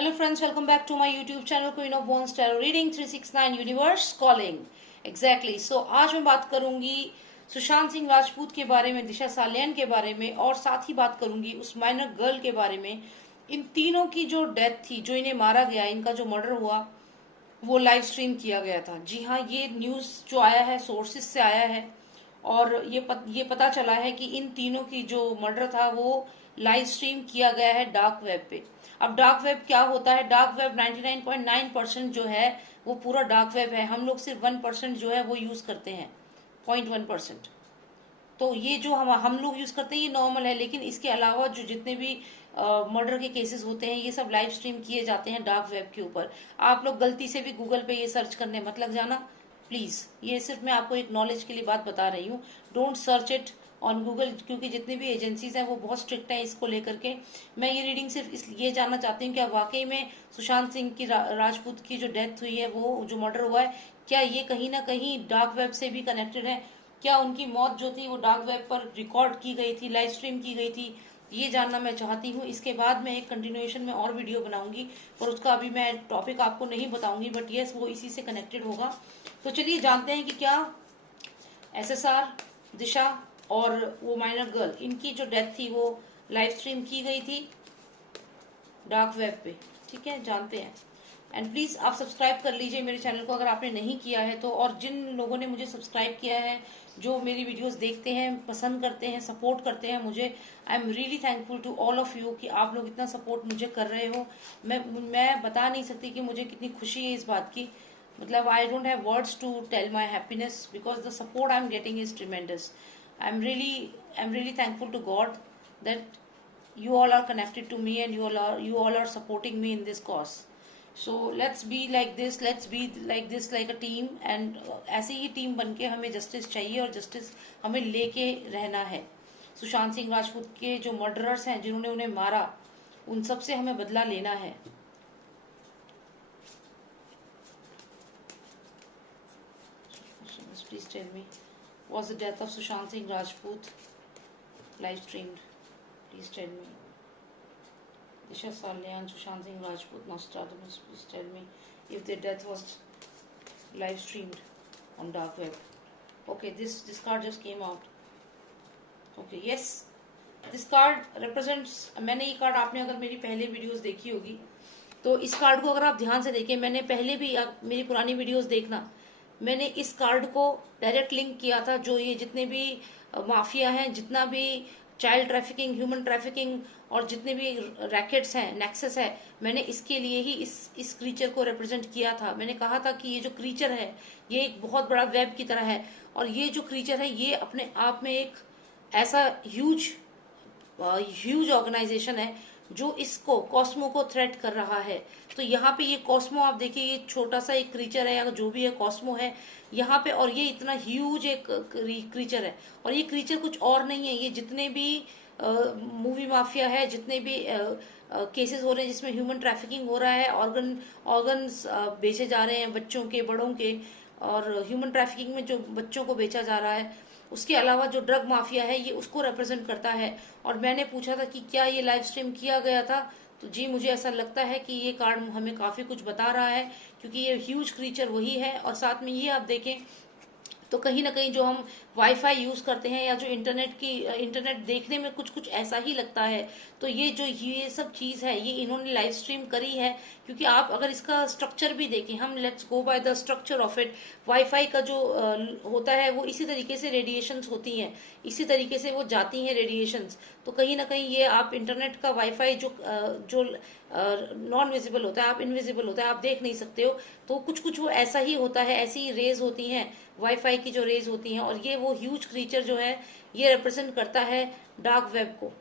Hello friends, welcome back to my YouTube channel Queen of Wands Tarot Reading 369 Universe Calling. Exactly. So आज मैं बात करूंगी सुशांत सिंह राजपूत के बारे में, दिशा सालियान के बारे में और साथ ही बात करूंगी उस माइनर गर्ल के बारे में। इन तीनों की जो डेथ थी, जो इन्हें मारा गया, इनका जो मर्डर हुआ वो लाइव स्ट्रीम किया गया था। जी हाँ, ये न्यूज़ जो आया है सोर्सेज से आया है और ये पता चला है कि इन तीनों की जो मर्डर था वो लाइव स्ट्रीम किया गया है डार्क वेब पे। अब डार्क वेब क्या होता है? डार्क वेब 99.9% जो है वो पूरा डार्क वेब है। हम लोग सिर्फ 1% जो है वो यूज करते हैं, 0.1%। तो ये जो हम लोग यूज करते हैं ये नॉर्मल है, लेकिन इसके अलावा जो जितने भी मर्डर के केसेस होते हैं ये सब लाइव स्ट्रीम किए जाते हैं डार्क वेब के ऊपर। आप लोग गलती से भी गूगल पे ये सर्च करने मत लग जाना प्लीज। ये सिर्फ मैं आपको एक नॉलेज के लिए बात बता रही हूँ। Don't search it on Google, क्योंकि जितनी भी एजेंसीज हैं वो बहुत स्ट्रिक्ट हैं इसको लेकर के। मैं ये रीडिंग सिर्फ इसलिए जानना चाहती हूँ क्या वाकई में सुशांत सिंह की राजपूत की जो डेथ हुई है, वो जो मर्डर हुआ है, क्या ये कहीं ना कहीं डार्क वेब से भी कनेक्टेड है? क्या उनकी मौत जो थी वो डार्क वेब पर रिकॉर्ड की गई थी, लाइव स्ट्रीम की गई थी? ये जानना मैं चाहती हूँ। इसके बाद मैं एक कंटिन्यूएशन में और वीडियो बनाऊंगी और उसका अभी मैं टॉपिक आपको नहीं बताऊंगी, बट यस वो इसी से कनेक्टेड होगा। तो चलिए जानते हैं कि क्या एसएसआर, दिशा और वो माइनर गर्ल, इनकी जो डेथ थी वो लाइव स्ट्रीम की गई थी डार्क वेब पे। ठीक है, जानते हैं। एंड प्लीज आप सब्सक्राइब कर लीजिए मेरे चैनल को अगर आपने नहीं किया है तो। और जिन लोगों ने मुझे सब्सक्राइब किया है, जो मेरी वीडियोस देखते हैं, पसंद करते हैं, सपोर्ट करते हैं मुझे, I am really thankful to all of you कि आप लोग इतना सपोर्ट मुझे कर रहे हो। मैं बता नहीं सकती कि मुझे कितनी खुशी है इस बात की। मतलब I don't have words to tell my happiness because the support I am getting is tremendous. I'm really thankful to God that you all are connected to me and you all are supporting me in this cause. So let's be like this, like a team, and ऐसे ही team बनके हमें justice चाहिए और justice हमें लेके रहना है। सुशांत सिंह राजपूत के जो मर्डरर्स हैं, जिन्होंने उन्हें मारा, उन सब से हमें बदला लेना है। Please tell me, was the death of Sushant Singh Rajput live streamed? Please tell me. Disha Salyan, Sushant Singh Rajput, Nostradamus, please tell me if their death was live streamed on dark web. Okay, this card just came out. Okay, yes, this card represents, मैंने ये card, आपने अगर मेरी पहले videos देखी होगी तो इस कार्ड को अगर आप ध्यान से देखें, मैंने पहले भी, आप मेरी पुरानी वीडियोस देखना, मैंने इस कार्ड को डायरेक्ट लिंक किया था। जो ये जितने भी माफिया हैं, जितना भी चाइल्ड ट्रैफिकिंग, ह्यूमन ट्रैफिकिंग और जितने भी रैकेट्स हैं, नेक्सस है, मैंने इसके लिए ही इस क्रीचर को रिप्रेजेंट किया था। मैंने कहा था कि ये जो क्रीचर है ये एक बहुत बड़ा वेब की तरह है और ये जो क्रीचर है ये अपने आप में एक ऐसा ह्यूज ऑर्गेनाइजेशन है जो इसको, कॉस्मो को थ्रेट कर रहा है। तो यहाँ पे ये कॉस्मो, आप देखिए, ये छोटा सा एक क्रीचर है या जो भी है, कॉस्मो है यहाँ पे, और ये इतना ह्यूज एक क्रीचर है। और ये क्रीचर कुछ और नहीं है, ये जितने भी मूवी माफिया है, जितने भी केसेस हो रहे हैं जिसमें ह्यूमन ट्रैफिकिंग हो रहा है, ऑर्गन्स बेचे जा रहे हैं, बच्चों के, बड़ों के, और ह्यूमन ट्रैफिकिंग में जो बच्चों को बेचा जा रहा है, उसके अलावा जो ड्रग माफिया है ये उसको रिप्रेजेंट करता है। और मैंने पूछा था कि क्या ये लाइव स्ट्रीम किया गया था, तो जी मुझे ऐसा लगता है कि ये कार्ड हमें काफी कुछ बता रहा है, क्योंकि ये ह्यूज क्रीचर वही है। और साथ में ये आप देखें तो कहीं ना कहीं जो हम वाईफाई यूज करते हैं या जो इंटरनेट देखने में कुछ कुछ ऐसा ही लगता है। तो ये सब चीज है, ये इन्होंने लाइव स्ट्रीम करी है। क्योंकि आप अगर इसका स्ट्रक्चर भी देखें, हम let's go by the structure of it. Wifi का जो होता है वो इसी तरीके से रेडिएशंस होती हैं, इसी तरीके से वो जाती हैं रेडिएशंस। तो कहीं ना कहीं ये आप इंटरनेट का वाईफाई जो नॉन विजिबल होता है, आप इनविजिबल होता है, आप देख नहीं सकते हो, तो कुछ कुछ वो ऐसा ही होता है, ऐसी ही रेज होती हैं वाईफाई की जो रेज होती हैं। और ये वो ह्यूज क्रीचर जो है ये रिप्रेजेंट करता है डार्क वेब को।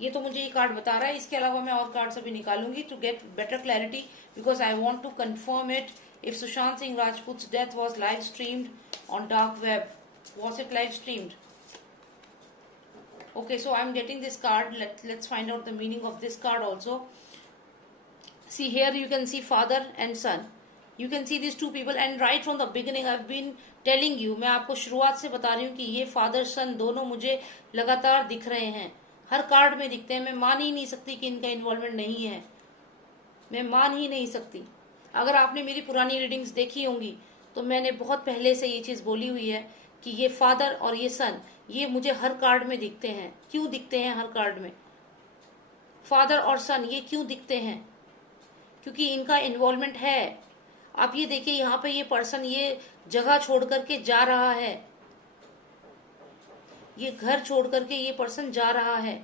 ये तो मुझे ये कार्ड बता रहा है। इसके अलावा मैं और कार्ड्स अभी निकालूंगी to get better clarity, because I want to confirm it if Sushant Singh Rajput's death was live streamed on dark web. Was it live streamed? Okay, so I'm getting this card. Let's find out the meaning of this card also. See, here you can see father and son. You can see these two people, and right from the beginning I've been telling you, मैं आपको शुरुआत से बता रही हूँ कि ये father सन दोनों मुझे लगातार दिख रहे हैं, हर कार्ड में दिखते हैं। मैं मान ही नहीं सकती कि इनका इन्वॉल्वमेंट नहीं है। मैं मान ही नहीं सकती। अगर आपने मेरी पुरानी रीडिंग्स देखी होंगी तो मैंने बहुत पहले से ये चीज़ बोली हुई है कि ये फादर और ये सन, ये मुझे हर कार्ड में दिखते हैं। क्यों दिखते हैं हर कार्ड में? फादर और सन ये क्यों दिखते हैं? क्योंकि इनका इन्वॉल्वमेंट है। आप ये देखिए, यहाँ पे ये पर्सन ये जगह छोड़ करके जा रहा है, ये घर छोड़ करके ये पर्सन जा रहा है।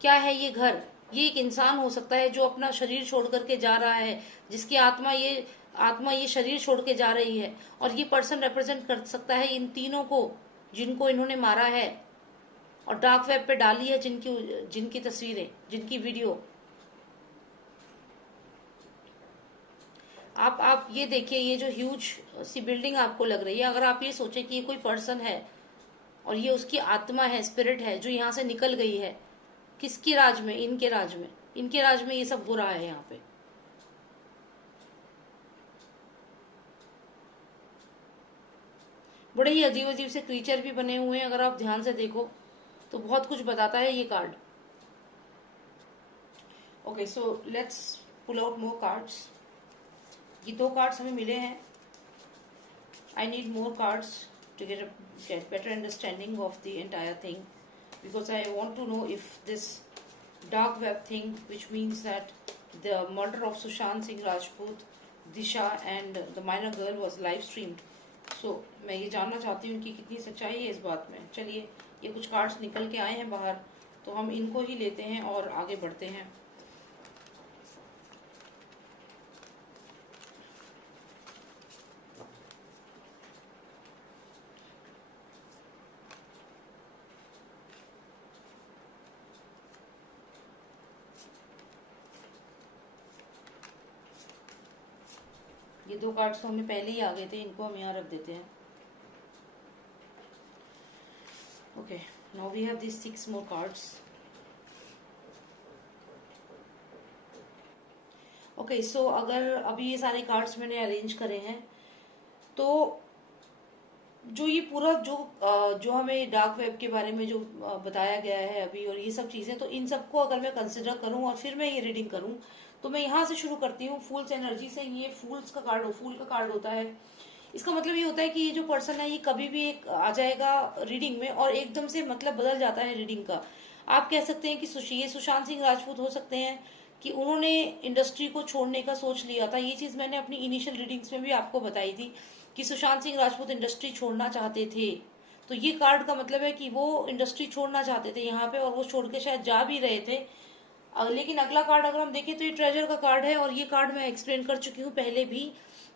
क्या है ये घर? ये एक इंसान हो सकता है जो अपना शरीर छोड़ करके जा रहा है, जिसकी आत्मा ये शरीर छोड़ के जा रही है। और ये पर्सन रिप्रेजेंट कर सकता है इन तीनों को जिनको इन्होंने मारा है और डार्क वेब पे डाली है, जिनकी तस्वीरें, जिनकी वीडियो। आप ये देखिए, ये जो ह्यूज सी बिल्डिंग आपको लग रही है, अगर आप ये सोचे कि ये कोई पर्सन है और ये उसकी आत्मा है, स्पिरिट है जो यहाँ से निकल गई है, किसके राज में? इनके राज में। इनके राज में ये सब हो रहा है यहाँ पे। बड़े ही अजीब अजीब से क्रीचर भी बने हुए हैं, अगर आप ध्यान से देखो तो बहुत कुछ बताता है ये card. Okay, so let's pull out more cards. ये 2 कार्ड्स हमें मिले हैं। I need more cards to get better understanding of the entire thing, because I want to know if this dark web thing, which means that the murder of Sushant Singh Rajput, Disha and the minor girl was live streamed. So मैं ये जानना चाहती हूँ कि कितनी सच्चाई है इस बात में। चलिए, ये कुछ कार्ड्स निकल के आए हैं बाहर, तो हम इनको ही लेते हैं और आगे बढ़ते हैं। ये 2 कार्ड्स तो हमें पहले ही आ गए थे, इनको हम यहाँ रख देते हैं। Okay, now we have this 6 more cards. Okay, so अगर अभी ये सारे कार्ड्स मैंने अरेंज करे हैं, तो जो ये पूरा जो हमें डार्क वेब के बारे में जो बताया गया है अभी, और ये सब चीजें, तो इन सबको अगर मैं कंसिडर करूं और फिर मैं ये रीडिंग करूं, तो मैं यहाँ से शुरू करती हूँ फूल्स एनर्जी से। ये फूल का कार्ड होता है। इसका मतलब ये होता है कि ये जो पर्सन है ये कभी भी एक आ जाएगा रीडिंग में और एकदम से मतलब बदल जाता है रीडिंग का। आप कह सकते हैं कि ये सुशांत सिंह राजपूत हो सकते हैं कि उन्होंने इंडस्ट्री को छोड़ने का सोच लिया था। ये चीज मैंने अपनी इनिशियल रीडिंग्स में भी आपको बताई थी कि सुशांत सिंह राजपूत इंडस्ट्री छोड़ना चाहते थे। तो ये कार्ड का मतलब है कि वो इंडस्ट्री छोड़ना चाहते थे यहाँ पे, और वो छोड़ के शायद जा भी रहे थे। लेकिन अगला कार्ड अगर हम देखें तो ये ट्रेजर का कार्ड है, और ये कार्ड मैं एक्सप्लेन कर चुकी हूँ पहले भी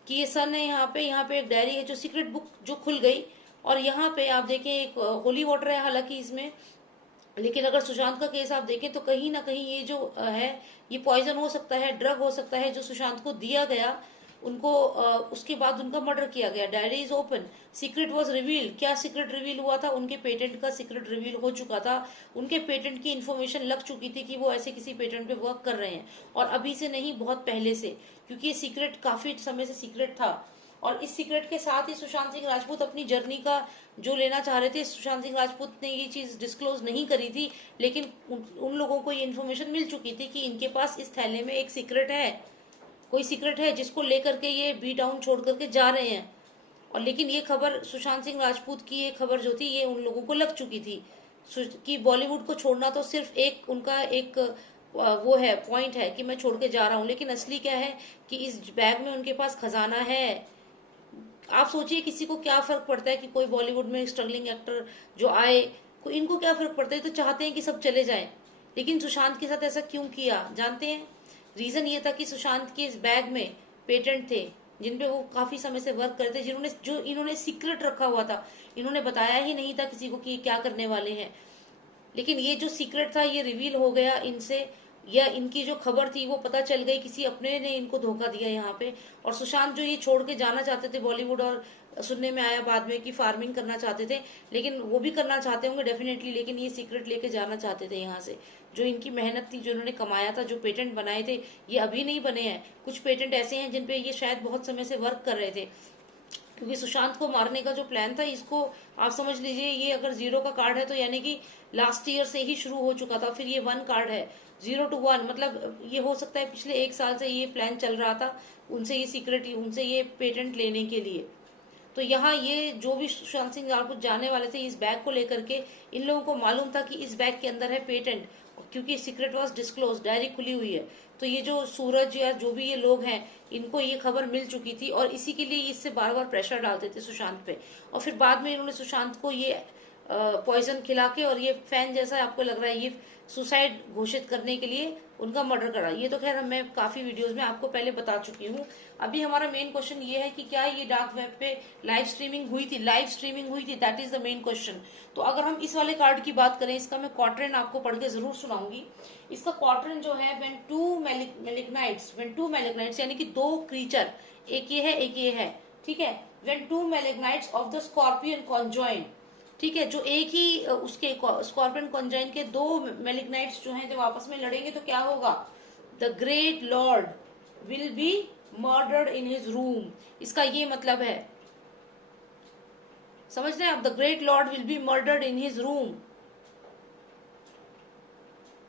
कि ये सन है यहाँ पे एक डायरी है जो सीक्रेट बुक जो खुल गई, और यहाँ पे आप देखें एक होली वाटर है हालांकि इसमें। लेकिन अगर सुशांत का केस आप देखें तो कहीं ना कहीं ये जो है ये पॉइजन हो सकता है, ड्रग हो सकता है जो सुशांत को दिया गया उनको, उसके बाद उनका मर्डर किया गया। Diary is open, secret was reveal. क्या सीक्रेट रिवील हुआ था? उनके पेटेंट का सीक्रेट रिवील हो चुका था। उनके पेटेंट की इन्फॉर्मेशन लग चुकी थी कि वो ऐसे किसी पेटेंट पे वर्क कर रहे हैं, और अभी से नहीं, बहुत पहले से, क्योंकि ये सीक्रेट काफी समय से सीक्रेट था। और इस सीक्रेट के साथ ही सुशांत सिंह राजपूत अपनी जर्नी का जो लेना चाह रहे थे, सुशांत सिंह राजपूत ने ये चीज डिस्क्लोज नहीं करी थी, लेकिन उन लोगों को ये इन्फॉर्मेशन मिल चुकी थी कि इनके पास इस थैले में एक सीक्रेट है, कोई सीक्रेट है जिसको लेकर के ये बी टाउन छोड़ करके जा रहे हैं। और लेकिन ये खबर सुशांत सिंह राजपूत की, ये खबर जो थी ये उन लोगों को लग चुकी थी कि बॉलीवुड को छोड़ना तो सिर्फ एक उनका एक वो है, पॉइंट है कि मैं छोड़ के जा रहा हूँ, लेकिन असली क्या है कि इस बैग में उनके पास खजाना है। आप सोचिए किसी को क्या फर्क पड़ता है कि कोई बॉलीवुड में स्ट्रगलिंग एक्टर जो आए, इनको क्या फर्क पड़ता है? तो चाहते हैं कि सब चले जाएं। लेकिन सुशांत के साथ ऐसा क्यों किया जानते हैं? रीजन ये था कि सुशांत के इस बैग में पेटेंट थे जिनपे वो काफी समय से वर्क करते, इन्होंने सीक्रेट रखा हुआ था। इन्होंने बताया ही नहीं था किसी को कि क्या करने वाले हैं। लेकिन ये जो सीक्रेट था ये रिवील हो गया इनसे, या इनकी जो खबर थी वो पता चल गई, किसी अपने ने इनको धोखा दिया यहाँ पे। और सुशांत जो ये छोड़ के जाना चाहते थे बॉलीवुड, और सुनने में आया बाद में कि फार्मिंग करना चाहते थे, लेकिन वो भी करना चाहते होंगे डेफिनेटली, लेकिन ये सीक्रेट लेके जाना चाहते थे यहाँ से। जो इनकी मेहनत थी, जो इन्होंने कमाया था, जो पेटेंट बनाए थे, ये अभी नहीं बने हैं। कुछ पेटेंट ऐसे हैं जिनपे ये शायद बहुत समय से वर्क कर रहे थे, क्योंकि सुशांत को मारने का जो प्लान था, इसको आप समझ लीजिए, ये अगर 0 का कार्ड है तो यानी कि लास्ट ईयर से ही शुरू हो चुका था। फिर ये 1 कार्ड है, 0 to 1, मतलब ये हो सकता है पिछले 1 साल से ये प्लान चल रहा था उनसे ये सीक्रेट, उनसे ये पेटेंट लेने के लिए। तो यहाँ ये जो भी सुशांत सिंह राजपूत जाने वाले थे इस बैग को लेकर के, इन लोगों को मालूम था कि इस बैग के अंदर है पेटेंट, क्योंकि सीक्रेट वॉज डिस्क्लोज, डायरी खुली हुई है। तो ये जो सूरज या जो भी ये लोग हैं, इनको ये खबर मिल चुकी थी और इसी के लिए इससे बार बार प्रेशर डालते थे सुशांत पे। और फिर बाद में इन्होंने सुशांत को ये पॉइजन खिला के, और ये फैन जैसा आपको लग रहा है, ये सुसाइड घोषित करने के लिए उनका मर्डर करा। ये तो खैर मैं काफी वीडियोस में आपको पहले बता चुकी हूँ। अभी हमारा मेन क्वेश्चन ये है कि क्या ये डार्क वेब पे लाइव स्ट्रीमिंग हुई थी, that is the main question. तो अगर हम इस वाले कार्ड की बात करें, इसका मैं क्वार्टरन आपको पढ़ के जरूर सुनाऊंगी। इसका क्वार्टरन जो है, व्हेन टू मैलिग्नाइट्स यानी कि 2 क्रीचर, एक ये है एक ये है, ठीक है। When two malignities of the scorpion conjoin, ठीक है, जो एक ही उसके स्कॉर्पियन कॉन्जाइन के 2 मैलिग्नाइट्स जो हैं जब आपस में लड़ेंगे तो क्या होगा, the great Lord will be murdered in his room. इसका ये मतलब है, समझ रहे हैं आप, the great Lord will be murdered in his room.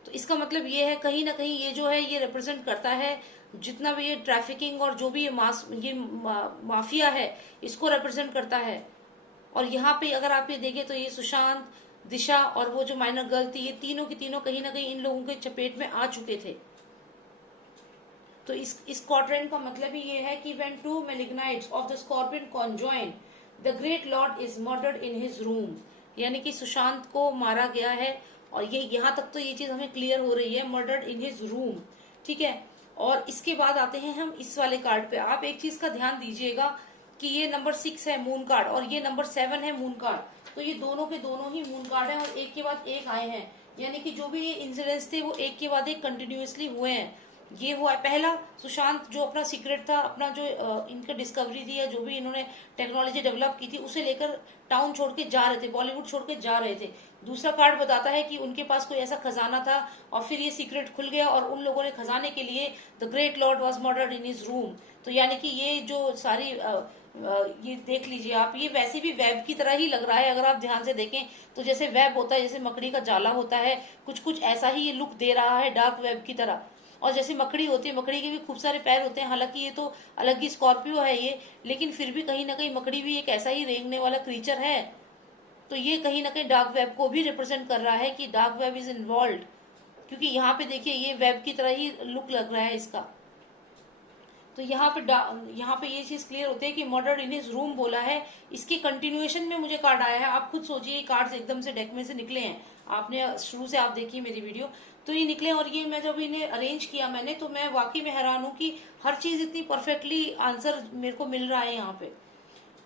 तो इसका मतलब ये है, कहीं ना कहीं ये जो है ये रिप्रेजेंट करता है जितना भी ये ट्रैफिकिंग और जो भी ये माफिया है, इसको रिप्रेजेंट करता है। और यहाँ पे अगर आप ये देखें तो ये सुशांत, दिशा और वो जो माइनर गर्ल थी, ये तीनों की तीनों कहीं ना कहीं इन लोगों के चपेट में आ चुके थे। तो इस क्वाड्रेंट का मतलब ही ये है कि when two malignities of the scorpion conjoin the great lord is murdered in his room, यानी कि सुशांत को मारा गया है। और ये यहाँ तक तो ये चीज हमें क्लियर हो रही है, मर्डर्ड इन हिज रूम, ठीक है। और इसके बाद आते हैं हम इस वाले कार्ड पे। आप एक चीज का ध्यान दीजिएगा कि ये नंबर 6 है मून कार्ड और ये नंबर 7 है मून कार्ड। तो ये दोनों के दोनों ही मून कार्ड है और एक के बाद एक आए हैं, यानी कि जो भी ये इंसिडेंट्स थे वो एक के बाद एक कंटिन्यूअसली हुए हैं। ये हुआ पहला, सुशांत जो अपना सीक्रेट था, अपना जो इनका डिस्कवरी थी या जो भी इन्होंने टेक्नोलॉजी डेवलप की थी उसे लेकर टाउन छोड़ के जा रहे थे, बॉलीवुड छोड़ के जा रहे थे। दूसरा कार्ड बताता है कि उनके पास कोई ऐसा खजाना था और फिर ये सीक्रेट खुल गया और उन लोगों ने खजाने के लिए the great Lord was murdered in his room. तो यानी कि ये जो सारी ये देख लीजिए आप, ये वैसे भी वेब की तरह ही लग रहा है। अगर आप ध्यान से देखें तो जैसे वेब होता है, जैसे मकड़ी का जाला होता है, कुछ कुछ ऐसा ही ये लुक दे रहा है डार्क वेब की तरह। और जैसे मकड़ी होती है, मकड़ी के भी खूब सारे पैर होते हैं, हालांकि ये तो अलग ही स्कॉर्पियो है ये, लेकिन फिर भी कहीं ना कहीं मकड़ी भी एक ऐसा ही रेंगने वाला क्रीचर है। तो ये कहीं ना कहीं डार्क वेब को भी रिप्रेजेंट कर रहा है कि डार्क वेब इज इन्वॉल्व, क्योंकि यहाँ पे देखिए ये वेब की तरह ही लुक लग रहा है इसका। तो यहाँ पे ये चीज क्लियर होती है कि मर्डर इन हिज रूम बोला है। इसके कंटिन्यूएशन में मुझे कार्ड आया है, आप खुद सोचिए, कार्ड्स एकदम से डेक में से निकले हैं, आपने शुरू से आप देखिए मेरी वीडियो, तो ये निकले। और ये मैं जब इन्हें अरेंज किया मैंने, तो मैं वाकई में हैरान हूँ कि हर चीज इतनी परफेक्टली आंसर मेरे को मिल रहा है यहाँ पे।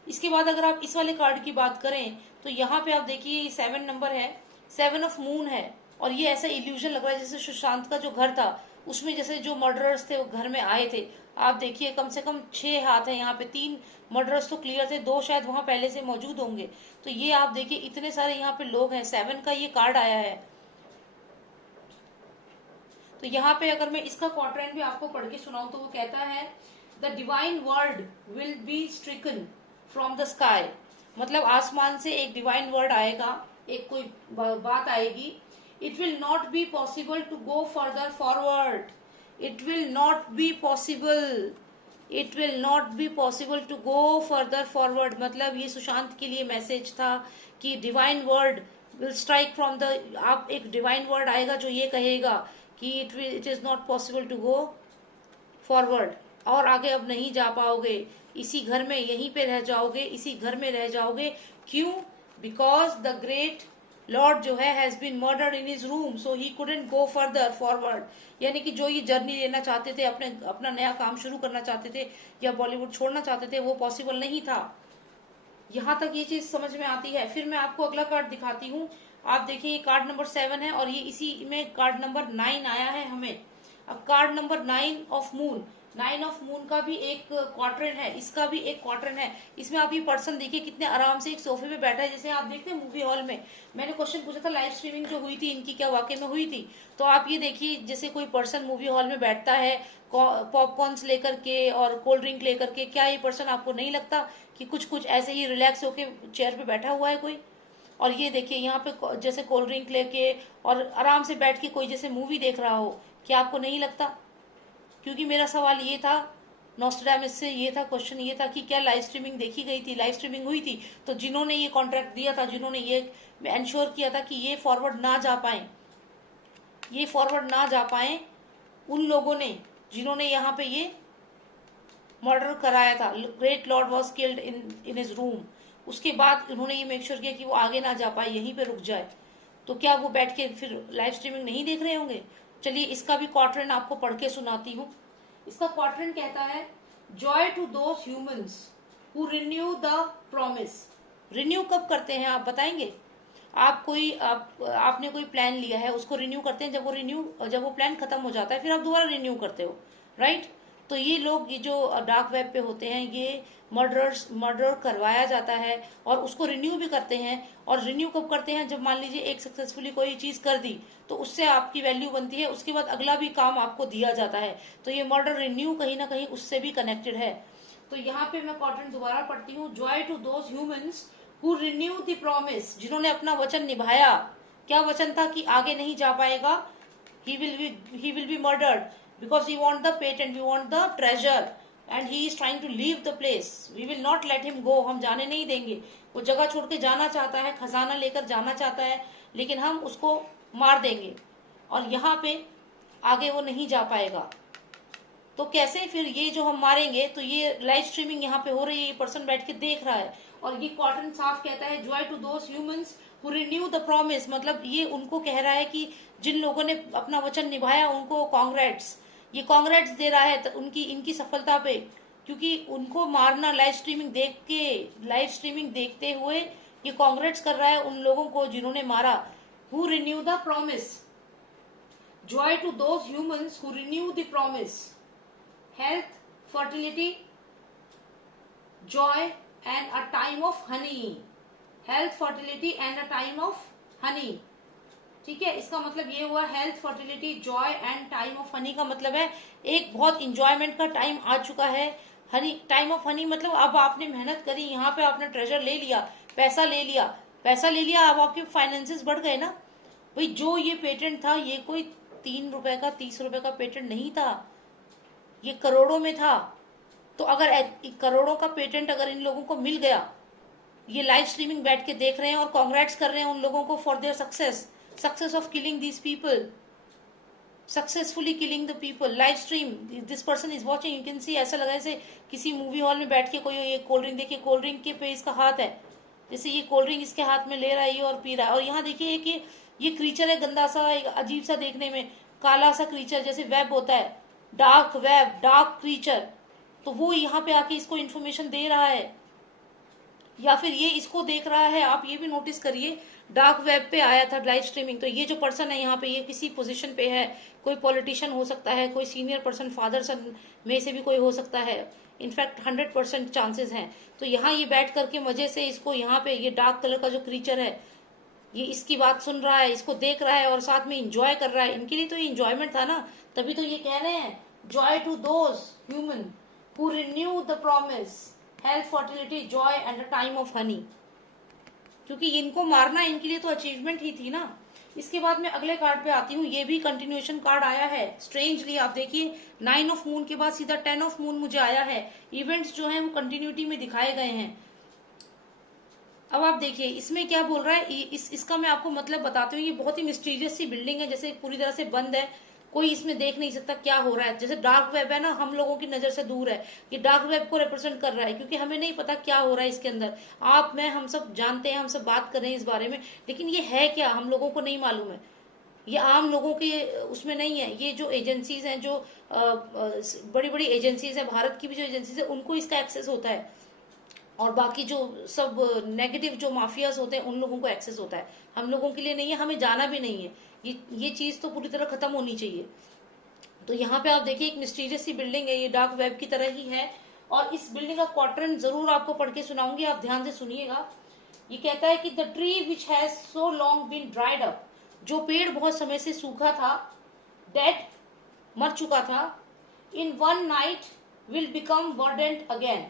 इसके बाद अगर आप इस वाले कार्ड की बात करें तो यहाँ पे आप देखिए 7 नंबर है, 7 ऑफ मून है। और ये ऐसा इल्यूजन लग रहा है जैसे सुशांत का जो घर था उसमें जैसे जो मर्डरर्स थे वो घर में आए थे। आप देखिए कम से कम 6 हाथ है यहाँ पे, 3 मर्डरर्स तो क्लियर थे, 2 शायद वहां पहले से मौजूद होंगे। तो ये आप देखिए इतने सारे यहाँ पे लोग हैं, 7 का ये कार्ड आया है। तो यहाँ पे अगर मैं इसका क्वाड्रेंट भी आपको पढ़ के सुनाऊं तो वो कहता है the divine word will be stricken from the sky, मतलब आसमान से एक डिवाइन वर्ड आएगा, एक कोई बात आएगी। It will not be possible to go further forward, it will not be possible, it will not be possible to go further forward. मतलब ये सुशांत के लिए मैसेज था कि divine word will strike from the, आप एक डिवाइन वर्ड आएगा जो ये कहेगा कि it is not possible to go forward, और आगे अब नहीं जा पाओगे, इसी घर में यहीं पे रह जाओगे, इसी घर में रह जाओगे। क्यों? बिकॉज द ग्रेट लॉर्ड जो है has been murdered in his room so he couldn't go further forward. यानी कि जो ये जर्नी लेना चाहते थे, अपना नया काम शुरू करना चाहते थे या बॉलीवुड छोड़ना चाहते थे, वो पॉसिबल नहीं था। यहाँ तक ये चीज समझ में आती है। फिर मैं आपको अगला कार्ड दिखाती हूँ। आप देखिए ये कार्ड नंबर 7 है और ये इसी में कार्ड नंबर 9 आया है हमें। अब card number 9 of moon, nine of moon का भी एक क्वाड्रेंट है, इसका भी एक क्वाड्रेंट है। इसमें आप ये पर्सन देखिए कितने आराम से एक सोफे पे बैठा है, जैसे आप देखते हैं मूवी हॉल में। मैंने क्वेश्चन पूछा था लाइव स्ट्रीमिंग जो हुई थी इनकी क्या वाकई में हुई थी, तो आप ये देखिए जैसे कोई पर्सन मूवी हॉल में बैठता है पॉपकॉर्न्स लेकर के और कोल्ड ड्रिंक लेकर के, क्या ये पर्सन आपको नहीं लगता कि कुछ कुछ ऐसे ही रिलैक्स होके चेयर पे बैठा हुआ है कोई? और ये देखिए यहाँ पे जैसे कोल्ड ड्रिंक लेके और आराम से बैठ के कोई जैसे मूवी देख रहा हो, क्या आपको नहीं लगता? क्योंकि मेरा सवाल ये था नॉस्ट्रैडामस से, ये था क्वेश्चन ये था कि क्या लाइव स्ट्रीमिंग देखी गई थी, लाइव स्ट्रीमिंग हुई थी, तो जिन्होंने ये कॉन्ट्रैक्ट दिया था, जिन्होंने ये इंश्योर किया था कि ये फॉरवर्ड ना जा पाए, ये फॉरवर्ड ना जा पाए, उन लोगों ने जिन्होंने यहाँ पे ये मर्डर कराया था, great Lord was killed in his room, उसके बाद उन्होंने ये मेक श्योर किया कि वो आगे ना जा पाए, यहीं पे रुक जाए, तो क्या वो बैठ के फिर लाइव स्ट्रीमिंग नहीं देख रहे होंगे? चलिए इसका भी क्वाड्रेंट आपको पढ़ के सुनाती हूँ। इसका क्वाड्रेंट कहता है joy to those humans who renew the promise. Renew कब करते हैं आप बताएंगे? आपने कोई प्लान लिया है, उसको रिन्यू करते हैं जब वो प्लान खत्म हो जाता है, फिर आप दोबारा रिन्यू करते हो, राइट? तो ये लोग ये जो डार्क वेब पे होते हैं, ये मर्डर करवाया जाता है और उसको रिन्यू भी करते हैं। और रिन्यू कब करते हैं? जब मान लीजिए एक सक्सेसफुली कोई चीज कर दी तो उससे आपकी वैल्यू बनती है, उसके बाद अगला भी काम आपको दिया जाता है, तो ये मर्डर रिन्यू कहीं ना कहीं उससे भी कनेक्टेड है। तो यहाँ पे मैं क्वाड्रेंट दोबारा पढ़ती हूँ, joy to those humans who renew the promise, जिन्होंने अपना वचन निभाया। क्या वचन था? कि आगे नहीं जा पाएगा, he will be murdered because we want the patent, we want the treasure and he is trying to leave the place, we will not let him go, हम जाने नहीं देंगे। वो जगह छोड़ के जाना चाहता है, खजाना लेकर जाना चाहता है, लेकिन हम उसको मार देंगे और यहाँ पे आगे वो नहीं जा पाएगा। तो कैसे फिर ये जो हम मारेंगे, तो ये लाइव स्ट्रीमिंग यहाँ पे हो रही है, ये पर्सन बैठ के देख रहा है और ये क्वाड्रेंट साफ कहता है joy to those humans who renew the promise, मतलब ये उनको कह रहा है कि जिन लोगों ने अपना वचन निभाया उनको कांग्रेट्स, ये कांग्रेट्स दे रहा है उनकी इनकी सफलता पे, क्योंकि उनको मारना लाइव स्ट्रीमिंग देखते हुए ये कांग्रेट्स कर रहा है उन लोगों को जिन्होंने मारा। Who renew the promise, joy to those humans who renew the promise, health, fertility, joy and a time of honey, health, fertility and a time of honey। ठीक है, इसका मतलब ये हुआ health, fertility, joy and time of Honey का मतलब है एक बहुत इंजॉयमेंट का टाइम आ चुका है। हनी, टाइम ऑफ हनी मतलब अब आपने मेहनत करी, यहाँ पे आपने ट्रेजर ले लिया, पैसा ले लिया, अब आपके फाइनेंसेस बढ़ गए ना भाई। जो ये पेटेंट था ये कोई 3 रुपए का 30 रुपए का पेटेंट नहीं था, ये करोड़ों में था। तो अगर करोड़ों का पेटेंट अगर इन लोगों को मिल गया, ये लाइव स्ट्रीमिंग बैठ के देख रहे हैं और कांग्रेट्स कर रहे हैं उन लोगों को for their success of killing these people, successfully killing the people. Live stream, this person is watching, you can see, ऐसा लगा जैसे किसी मूवी हॉल में बैठ के कोई ये कोल्ड ड्रिंक, देखिए कोल्ड ड्रिंक के पे इसका हाथ है, जैसे ये कोल्ड ड्रिंक इसके हाथ में ले रहा है ये और पी रहा है। और यहाँ देखिए कि ये क्रीचर है गंदा सा, एक अजीब सा देखने में, काला सा क्रीचर, जैसे वेब होता है, डार्क वेब, डार्क क्रीचर, तो वो यहाँ पे आके इसको इन्फॉर्मेशन दे रहा है या फिर ये इसको देख रहा है। आप ये भी नोटिस करिए, डार्क वेब पे आया था लाइव स्ट्रीमिंग, तो ये जो पर्सन है यहाँ पे ये किसी पोजीशन पे है, कोई पॉलिटिशियन हो सकता है, कोई सीनियर पर्सन, फादर सन में से भी कोई हो सकता है, इनफैक्ट 100% चांसेस हैं। तो यहाँ ये बैठ करके मजे से इसको यहाँ पे ये डार्क कलर का जो क्रीचर है ये इसकी बात सुन रहा है, इसको देख रहा है और साथ में इंजॉय कर रहा है। इनके लिए तो ये इंजॉयमेंट था ना, तभी तो ये कह रहे हैं joy to those human who renew the promise, health, fertility, joy and a time of honey, क्योंकि इनको मारना इनके लिए तो अचीवमेंट ही थी ना। इसके बाद में अगले कार्ड पे आती हूँ, ये भी कंटिन्यूएशन कार्ड आया है स्ट्रेंजली। आप देखिए 9 ऑफ मून के बाद सीधा 10 ऑफ मून मुझे आया है। इवेंट्स जो है वो कंटिन्यूटी में दिखाए गए हैं। अब आप देखिए इसमें क्या बोल रहा है, इसका मैं आपको मतलब बताती हूँ। ये बहुत ही मिस्टीरियस सी बिल्डिंग है, जैसे पूरी तरह से बंद है, कोई इसमें देख नहीं सकता क्या हो रहा है। जैसे डार्क वेब है ना, हम लोगों की नजर से दूर है, ये डार्क वेब को रिप्रेजेंट कर रहा है, क्योंकि हमें नहीं पता क्या हो रहा है इसके अंदर। आप, मैं, हम सब जानते हैं, हम सब बात कर रहे हैं इस बारे में, लेकिन ये है क्या हम लोगों को नहीं मालूम है। ये आम लोगों के उसमें नहीं है। ये जो एजेंसीज हैं, जो बड़ी बड़ी एजेंसीज हैं, भारत की भी जो एजेंसीज है, उनको इसका एक्सेस होता है, और बाकी जो सब नेगेटिव जो माफियाज होते हैं उन लोगों को एक्सेस होता है, हम लोगों के लिए नहीं है, हमें जाना भी नहीं है। ये चीज तो पूरी तरह खत्म होनी चाहिए। तो यहाँ पे आप देखिए एक मिस्टीरियस सी बिल्डिंग है, ये डार्क वेब की तरह ही है। और इस बिल्डिंग का क्वाड्रेंट जरूर आपको पढ़ के सुनाऊंगी, आप ध्यान से सुनिएगा। ये कहता है कि the tree which has so long been dried up, जो पेड़ बहुत समय से सूखा था, डेड मर चुका था, in one night will become verdant again,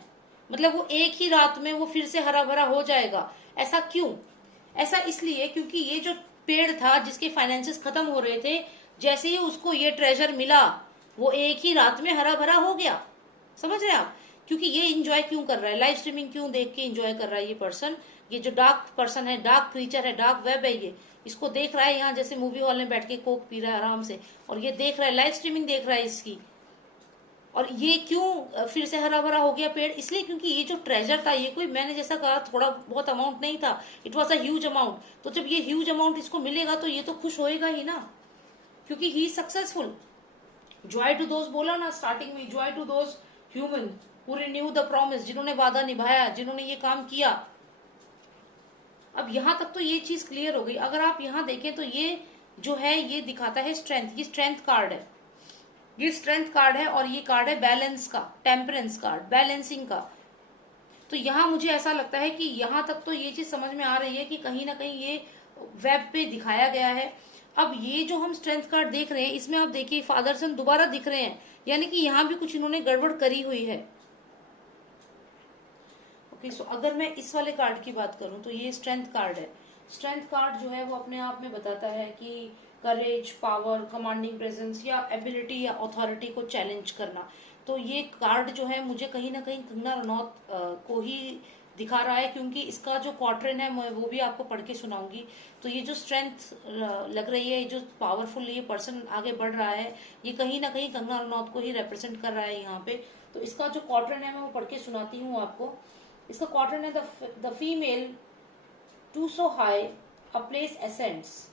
मतलब वो एक ही रात में वो फिर से हरा भरा हो जाएगा। ऐसा क्यों? ऐसा इसलिए क्योंकि ये जो पेड़ था जिसके फाइनेंसेस खत्म हो रहे थे, जैसे ही उसको ये ट्रेजर मिला वो एक ही रात में हरा भरा हो गया। समझ रहे हैं आप? क्योंकि ये इंजॉय क्यों कर रहा है, लाइव स्ट्रीमिंग क्यों देख के इंजॉय कर रहा है ये पर्सन, ये जो डार्क पर्सन है, डार्क क्रीचर है, डार्क वेब है, ये इसको देख रहा है यहाँ जैसे मूवी हॉल में बैठ के कोक पी रहा है आराम से, और ये देख रहा है लाइव स्ट्रीमिंग देख रहा है इसकी। और ये क्यों फिर से हरा भरा हो गया पेड़? इसलिए क्योंकि ये जो ट्रेजर था, ये कोई मैंने जैसा कहा थोड़ा बहुत अमाउंट नहीं था, it was a huge amount. तो जब ये ह्यूज अमाउंट इसको मिलेगा तो ये तो खुश होएगा ही ना, क्योंकि he successful. Joy to those बोला ना स्टार्टिंग में, joy to those human who renew the promise, जिन्होंने वादा निभाया, जिन्होंने ये काम किया। अब यहां तक तो ये चीज क्लियर हो गई। अगर आप यहां देखें तो ये जो है ये दिखाता है स्ट्रेंथ, ये स्ट्रेंथ कार्ड है, ये स्ट्रेंथ कार्ड है, और ये कार्ड है बैलेंस का, टेम्परेंस कार्ड, बैलेंसिंग का। तो यहाँ मुझे ऐसा लगता है कि यहाँ तक तो ये चीज समझ में आ रही है कि कहीं ना कहीं ये वेब पे दिखाया गया है। अब ये जो हम स्ट्रेंथ कार्ड देख रहे हैं, इसमें आप देखिए फादर सन दोबारा दिख रहे हैं, यानी कि यहाँ भी कुछ इन्होंने गड़बड़ करी हुई है। ओके, सो अगर मैं इस वाले कार्ड की बात करूं तो ये स्ट्रेंथ कार्ड है। स्ट्रेंथ कार्ड जो है वो अपने आप में बताता है कि करेज, पावर, कमांडिंग प्रेजेंस या एबिलिटी या अथॉरिटी को चैलेंज करना। तो ये कार्ड जो है मुझे कहीं ना कहीं कंगना रनौत को ही दिखा रहा है, क्योंकि इसका जो क्वार्टरन है मैं वो भी आपको पढ़ के सुनाऊंगी। तो ये जो स्ट्रेंथ लग रही है, ये जो पावरफुल ये पर्सन आगे बढ़ रहा है, ये कहीं ना कहीं कंगना रनौत को ही रिप्रेजेंट कर रहा है यहाँ पे। तो इसका जो क्वार्टरन है मैं वो पढ़ के सुनाती हूँ आपको। इसका क्वार्टरन है the female to so high a place ascends,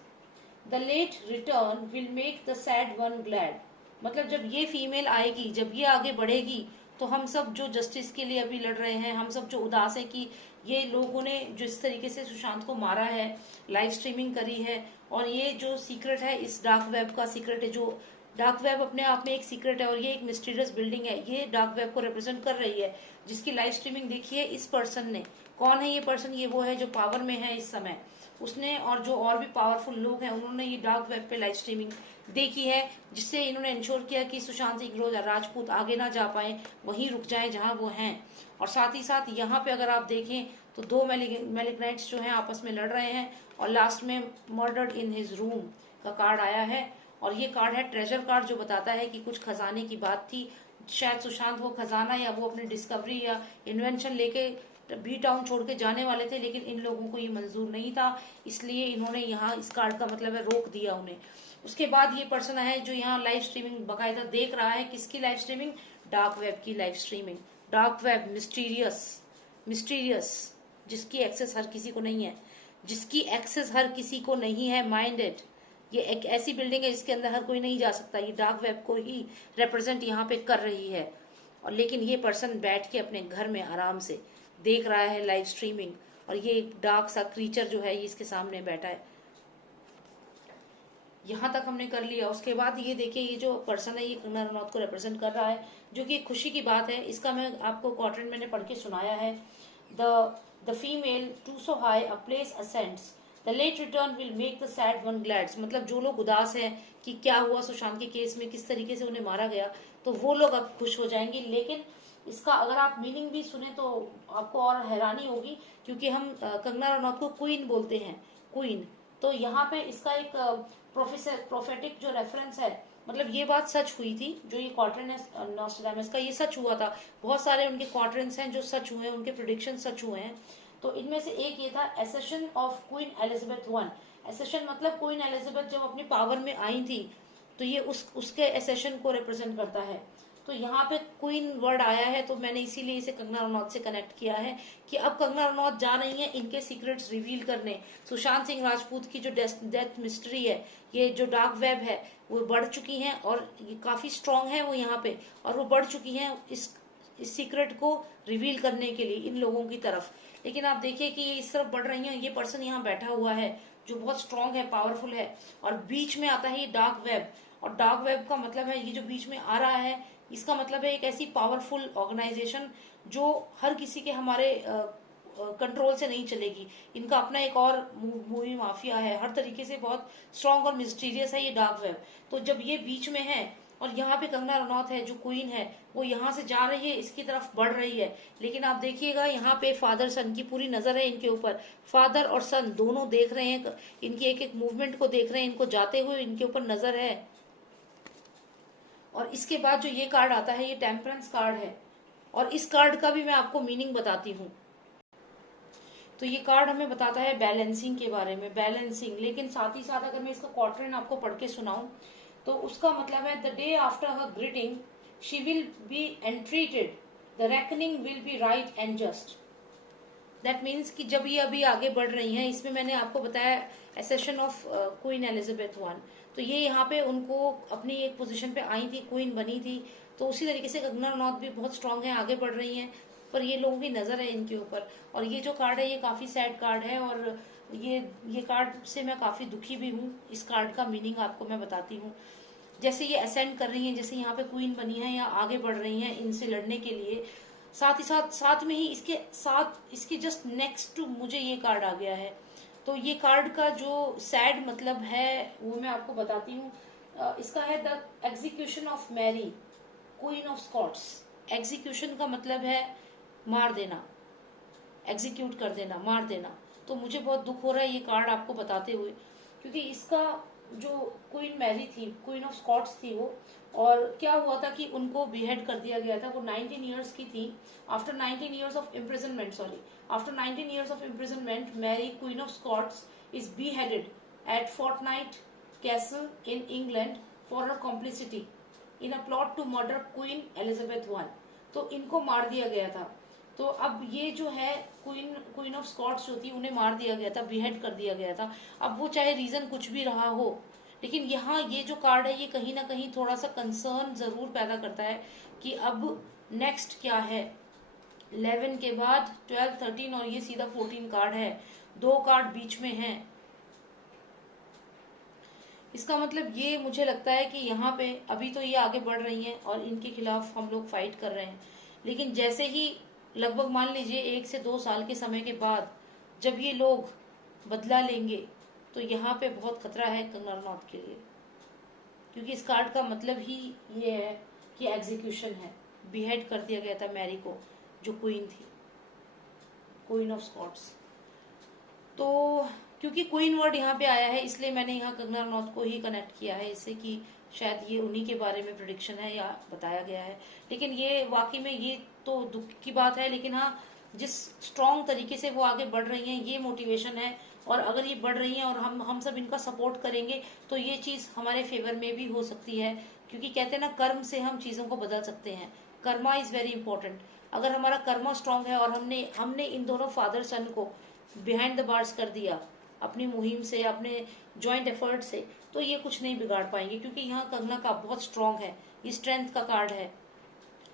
the late return will make the sad one glad. मतलब जब ये फीमेल आएगी, जब ये आगे बढ़ेगी, तो हम सब जो जस्टिस के लिए अभी लड़ रहे हैं, हम सब जो उदास है कि ये लोगों ने जिस तरीके से सुशांत को मारा है, लाइव स्ट्रीमिंग करी है, और ये जो सीक्रेट है इस डार्क वेब का सीक्रेट है, जो डार्क वेब अपने आप में एक सीक्रेट है और ये एक मिस्टीरियस बिल्डिंग है, ये डार्क वेब को रिप्रेजेंट कर रही है, जिसकी लाइव स्ट्रीमिंग देखी है इस पर्सन ने। कौन है ये पर्सन? ये वो है जो पावर में है इस समय, उसने और जो और भी पावरफुल लोग हैं उन्होंने ये डार्क वेब पे लाइव स्ट्रीमिंग देखी है, जिससे इन्होंने इंश्योर किया कि सुशांत सिंह राजपूत आगे ना जा पाए, वहीं रुक जाए जहां वो हैं। और साथ ही साथ यहाँ पे अगर आप देखें तो दो मैलिग्नाइट्स जो हैं आपस में लड़ रहे हैं, और लास्ट में मर्डर्ड इन हिज रूम का कार्ड आया है। और ये कार्ड है ट्रेजर कार्ड, जो बताता है कि कुछ खजाने की बात थी, शायद सुशांत वो खजाना या वो अपनी डिस्कवरी या इन्वेंशन लेके बी टाउन छोड़ के जाने वाले थे, लेकिन इन लोगों को ये मंजूर नहीं था, इसलिए इन्होंने यहाँ इस कार्ड का मतलब है रोक दिया उन्हें। उसके बाद ये पर्सन है जो यहाँ लाइव स्ट्रीमिंग बकायदा देख रहा है। किसकी लाइव स्ट्रीमिंग? डार्क वेब की live streaming. Dark web mysterious, जिसकी एक्सेस हर किसी को नहीं है, जिसकी एक्सेस हर किसी को नहीं है, माइंडेड। ये एक ऐसी बिल्डिंग है जिसके अंदर हर कोई नहीं जा सकता, ये डार्क वेब को ही रिप्रेजेंट यहाँ पे कर रही है। और लेकिन ये पर्सन बैठ के अपने घर में आराम से देख रहा है लाइव स्ट्रीमिंग, और ये एक डार्क सा क्रीचर जो है ये इसके सामने बैठा है। यहाँ तक हमने कर लिया। उसके बाद ये देखिए ये जो पर्सन है ये कंगना रनौत को रिप्रेजेंट कर रहा है, जो कि खुशी की बात है। इसका मैं आपको क्वार्टर मैंने पढ़ के सुनाया है। The female to so high a place ascends, the late return will make the sad one glads. मतलब जो लोग उदास हैं कि क्या हुआ सुशांत के केस में, किस तरीके से उन्हें मारा गया, तो वो लोग अब खुश हो जाएंगे। लेकिन इसका अगर आप मीनिंग भी सुने तो आपको और हैरानी होगी, क्योंकि हम कंगना रनौत को क्वीन बोलते हैं, क्वीन। तो यहाँ पे इसका एक प्रोफेटिक जो रेफरेंस है, मतलब ये बात सच हुई थी, जो ये क्वार्टरन है नॉस्ट्रेडामस का, ये सच हुआ था। बहुत सारे उनके क्वार्टरन्स हैं जो सच हुए हैं, उनके प्रिडिक्शन सच हुए हैं। तो इनमें से एक ये था accession of Queen Elizabeth one. Accession मतलब क्वीन एलिजाबेथ जब अपनी पावर में आई थी, तो ये उसके एसेशन को रिप्रेजेंट करता है। तो यहाँ पे क्वीन वर्ड आया है, तो मैंने इसीलिए इसे कंगना रनौत से कनेक्ट किया है कि अब कंगना रनौत जा रही है इनके सीक्रेट्स रिवील करने। सुशांत सिंह राजपूत की जो डेथ मिस्ट्री है, ये जो डार्क वेब है, वो बढ़ चुकी हैं, और ये काफी स्ट्रांग है वो यहाँ पे, और वो बढ़ चुकी हैं इस सीक्रेट को रिवील करने के लिए इन लोगों की तरफ। लेकिन आप देखिए कि ये इस तरफ बढ़ रही हैं, ये पर्सन यहाँ बैठा हुआ है जो बहुत स्ट्रांग है, पावरफुल है, और बीच में आता है ये डार्क वेब। और डार्क वेब का मतलब है ये जो बीच में आ रहा है, इसका मतलब है एक ऐसी पावरफुल ऑर्गेनाइजेशन जो हर किसी के हमारे कंट्रोल से नहीं चलेगी। इनका अपना एक और मूवी माफिया है, हर तरीके से बहुत स्ट्रांग और मिस्टीरियस है ये डार्क वेब। तो जब ये बीच में है और यहाँ पे कंगना रनौत है जो क्वीन है, वो यहाँ से जा रही है, इसकी तरफ बढ़ रही है, लेकिन आप देखिएगा यहाँ पे फादर सन की पूरी नजर है इनके ऊपर। फादर और सन दोनों देख रहे हैं, इनकी एक एक मूवमेंट को देख रहे हैं, इनको जाते हुए इनके ऊपर नजर है। और इसके बाद जो ये कार्ड आता है, ये टेम्परेंस कार्ड है, और इस कार्ड का भी मैं आपको मीनिंग बताती हूँ। तो ये कार्ड हमें बताता है बैलेंसिंग के बारे में, बैलेंसिंग, लेकिन साथ ही साथ अगर मैं इसका क्वार्टरन आपको पढ़ के सुनाऊं तो उसका मतलब है the day after her greeting she will be entreated, the reckoning will be right and just. That means कि जब ये अभी आगे बढ़ रही हैं, इसमें मैंने आपको बताया accession of Queen Elizabeth one, तो ये यहाँ पे उनको अपनी एक पोजीशन पे आई थी, क्वीन बनी थी। तो उसी तरीके से कंगना रनौत भी बहुत स्ट्रांग है, आगे बढ़ रही हैं, पर ये लोगों की नजर है इनके ऊपर। और ये जो कार्ड है ये काफी सैड कार्ड है, और ये कार्ड से मैं काफी दुखी भी हूँ। इस कार्ड का मीनिंग आपको मैं बताती हूँ। जैसे ये असेंड कर रही हैं, जैसे यहाँ पे क्वीन बनी है या आगे बढ़ रही हैं इनसे लड़ने के लिए, साथ ही साथ में ही इसके साथ इसके जस्ट नेक्स्ट टू मुझे ये कार्ड आ गया है। तो ये कार्ड का जो सैड मतलब है वो मैं आपको बताती हूँ। इसका है the execution of Mary Queen of Scots. Execution का मतलब है मार देना, एग्जीक्यूट कर देना, मार देना। तो मुझे बहुत दुख हो रहा है ये कार्ड आपको बताते हुए, क्योंकि इसका जो क्वीन मैरी थी, क्वीन ऑफ स्कॉट्स थी वो, और क्या हुआ था कि उनको बिहेड कर दिया गया था। वो 19 इयर्स की थी। After 19 years of imprisonment, sorry, after 19 years of imprisonment Mary Queen of Scots is beheaded at Fortnite Castle in England for her complicity in a plot to murder Queen Elizabeth I। तो इनको मार दिया गया था। तो अब ये जो है क्वीन ऑफ स्कॉट्स जो थी उन्हें मार दिया गया था, बिहेड कर दिया गया था। अब वो चाहे रीजन कुछ भी रहा हो, लेकिन यहाँ ये जो कार्ड है ये कहीं ना कहीं थोड़ा सा कंसर्न जरूर पैदा करता है कि अब नेक्स्ट क्या है। 11 के बाद 12, 13 और ये सीधा 14 कार्ड है, दो कार्ड बीच में हैं। इसका मतलब ये मुझे लगता है कि यहाँ पे अभी तो ये आगे बढ़ रही हैं और इनके खिलाफ हम लोग फाइट कर रहे हैं, लेकिन जैसे ही लगभग मान लीजिए 1 से 2 साल के समय के बाद जब ये लोग बदला लेंगे, तो यहाँ पे बहुत खतरा है कंगना रनौत के लिए, क्योंकि इस कार्ड का मतलब ही ये है कि एग्जीक्यूशन है। बिहेड कर दिया गया था मैरी को, जो क्वीन थी, क्वीन ऑफ स्कॉट्स। तो क्योंकि क्वीन वर्ड यहाँ पे आया है, इसलिए मैंने यहाँ कंगना रनौत को ही कनेक्ट किया है इससे, कि शायद ये उन्हीं के बारे में प्रिडिक्शन है या बताया गया है। लेकिन ये वाकई में ये तो दुख की बात है, लेकिन हाँ, जिस स्ट्रॉन्ग तरीके से वो आगे बढ़ रही हैं ये मोटिवेशन है। और अगर ये बढ़ रही हैं और हम सब इनका सपोर्ट करेंगे तो ये चीज हमारे फेवर में भी हो सकती है, क्योंकि कहते हैं ना, कर्म से हम चीजों को बदल सकते हैं। Karma is very important. अगर हमारा कर्मा स्ट्रांग है और हमने इन दोनों फादर सन को बिहाइंड द बार्स कर दिया अपनी मुहिम से, अपने जॉइंट एफर्ट से, तो ये कुछ नहीं बिगाड़ पाएंगे, क्योंकि यहाँ कंगना का बहुत स्ट्रांग है, ये स्ट्रेंथ का कार्ड है।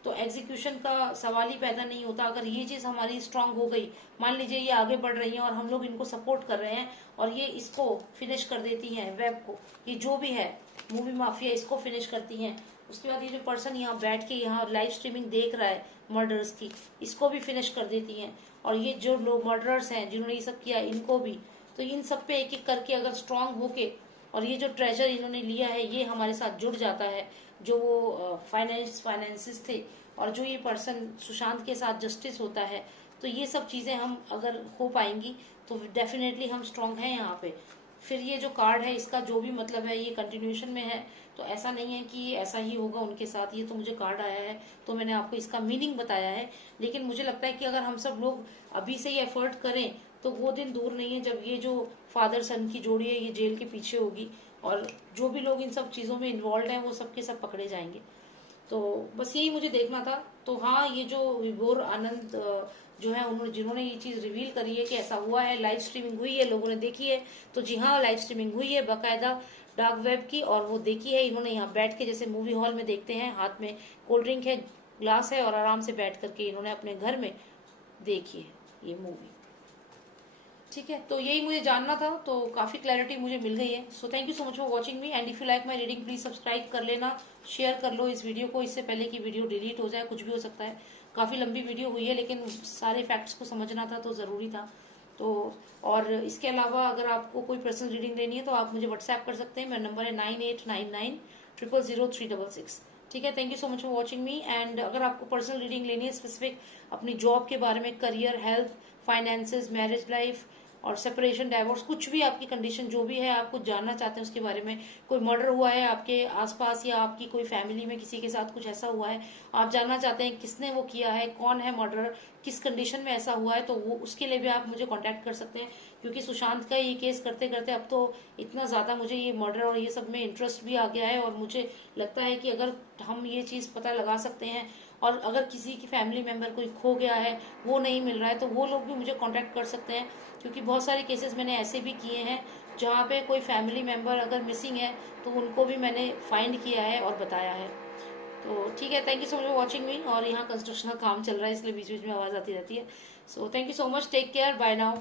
तो एग्जीक्यूशन का सवाल ही पैदा नहीं होता अगर ये चीज हमारी स्ट्रांग हो गई। मान लीजिए ये आगे बढ़ रही हैं और हम लोग इनको सपोर्ट कर रहे हैं और ये इसको फिनिश कर देती हैं, वेब को, ये जो भी है मूवी माफिया इसको फिनिश करती हैं। उसके बाद ये जो पर्सन यहाँ बैठ के यहाँ लाइव स्ट्रीमिंग देख रहा है मर्डर्स की, इसको भी फिनिश कर देती हैं। और ये जो लोग मर्डरर्स हैं जिन्होंने ये सब किया, इनको भी। तो इन सब पे एक एक करके अगर स्ट्रांग होके और ये जो ट्रेजर इन्होंने लिया है ये हमारे साथ जुड़ जाता है, जो वो फाइनेंसिस थे, और जो ये पर्सन सुशांत के साथ जस्टिस होता है, तो ये सब चीजें हम अगर हो पाएंगी तो डेफिनेटली हम स्ट्रांग हैं यहाँ पे। फिर ये जो कार्ड है इसका जो भी मतलब है ये कंटिन्यूशन में है, तो ऐसा नहीं है कि ये ऐसा ही होगा उनके साथ। ये तो मुझे कार्ड आया है तो मैंने आपको इसका मीनिंग बताया है, लेकिन मुझे लगता है कि अगर हम सब लोग अभी से ही एफर्ट करें तो वो दिन दूर नहीं है जब ये जो फादर सन की जोड़ी है ये जेल के पीछे होगी, और जो भी लोग इन सब चीजों में इन्वॉल्व हैं वो सबके सब पकड़े जाएंगे। तो बस यही मुझे देखना था। तो हाँ, ये जो विभोर आनंद जो है उन्होंने जिन्होंने ये चीज रिवील करी है कि ऐसा हुआ है, लाइव स्ट्रीमिंग हुई है, लोगों ने देखी है, तो जी हाँ, लाइव स्ट्रीमिंग हुई है बाकायदा डार्क वेब की, और वो देखी है इन्होंने यहाँ बैठ के, जैसे मूवी हॉल में देखते हैं, हाथ में कोल्ड ड्रिंक है, ग्लास है, और आराम से बैठ करके इन्होंने अपने घर में देखी है ये मूवी। ठीक है, तो यही मुझे जानना था, तो काफ़ी क्लैरिटी मुझे मिल गई है। So thank you so much for watching me, and if you like my reading please subscribe कर लेना, शेयर कर लो इस वीडियो को, इससे पहले कि वीडियो डिलीट हो जाए, कुछ भी हो सकता है। काफ़ी लंबी वीडियो हुई है, लेकिन सारे फैक्ट्स को समझना था तो ज़रूरी था। तो और इसके अलावा अगर आपको कोई पर्सनल रीडिंग लेनी है तो आप मुझे व्हाट्सएप कर सकते हैं। मेरा नंबर है 9899000366। ठीक है, thank you so much for watching me. And अगर आपको पर्सनल रीडिंग लेनी है स्पेसिफिक अपनी जॉब के बारे में, career, health, finances, marriage life और सेपरेशन, डाइवोर्स, कुछ भी आपकी कंडीशन जो भी है, आप कुछ जानना चाहते हैं उसके बारे में, कोई मर्डर हुआ है आपके आसपास या आपकी कोई फैमिली में किसी के साथ कुछ ऐसा हुआ है, आप जानना चाहते हैं किसने वो किया है, कौन है मर्डर, किस कंडीशन में ऐसा हुआ है, तो वो उसके लिए भी आप मुझे कांटेक्ट कर सकते हैं। क्योंकि सुशांत का ये केस करते करते अब तो इतना ज़्यादा मुझे ये मर्डर और ये सब में इंटरेस्ट भी आ गया है, और मुझे लगता है कि अगर हम ये चीज़ पता लगा सकते हैं, और अगर किसी की फैमिली मेम्बर कोई खो गया है, वो नहीं मिल रहा है, तो वो लोग भी मुझे कांटेक्ट कर सकते हैं। क्योंकि बहुत सारे केसेस मैंने ऐसे भी किए हैं जहाँ पे कोई फैमिली मेम्बर अगर मिसिंग है तो उनको भी मैंने फाइंड किया है और बताया है। तो ठीक है, thank you so much for watching मी। और यहाँ कंस्ट्रक्शन का काम चल रहा है इसलिए बीच बीच में आवाज़ आती रहती है। So thank you so much, take care, bye now.